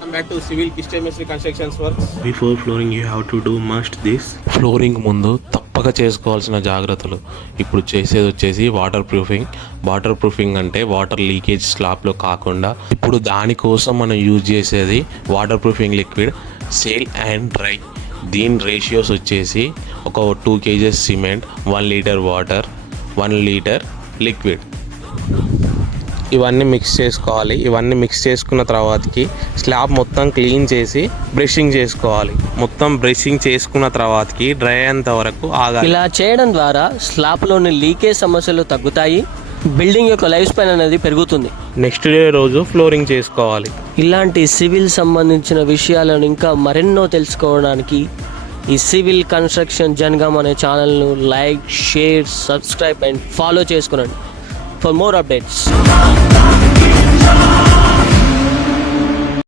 Welcome back to Civil Chemistry Constructions Works. Before flooring you have to do must this. Flooring ముందు తప్పక చేసుకోవాల్సిన జాగ్రత్తలు. ఇప్పుడు చేసేది వచ్చేసి వాటర్ ప్రూఫింగ్ అంటే వాటర్ లీకేజ్ స్లాబ్లో కాకుండా ఇప్పుడు దానికోసం మనం యూజ్ చేసేది water proofing liquid sale and dry. దీని రేషియోస్ వచ్చేసి ఒక 2 kgs cement, 1 litre water, 1 litre liquid. ఇవన్నీ మిక్స్ చేసుకోవాలి. ఇవన్నీ మిక్స్ చేసుకున్న తర్వాతకి స్లాబ్ మొత్తం క్లీన్ చేసి బ్రషింగ్ చేసుకోవాలి. మొత్తం బ్రషింగ్ చేసుకున్న తర్వాతకి డ్రై అయ్యేంత వరకు ఆగాలి. ఇలా చేయడం ద్వారా స్లాబ్లోని లీకేజ్ సమస్యలు తగ్గుతాయి, బిల్డింగ్ యొక్క లైఫ్ స్పాన్ అనేది పెరుగుతుంది. నెక్స్ట్ డే రోజు ఫ్లోరింగ్ చేసుకోవాలి. ఇలాంటి సివిల్ సంబంధించిన విషయాలను ఇంకా మరెన్నో తెలుసుకోవడానికి ఈ సివిల్ కన్స్ట్రక్షన్ జనగాం అనే ఛానల్ను like, share, subscribe and follow చేసుకునండి ఫర్ మోర్ అప్డేట్స్.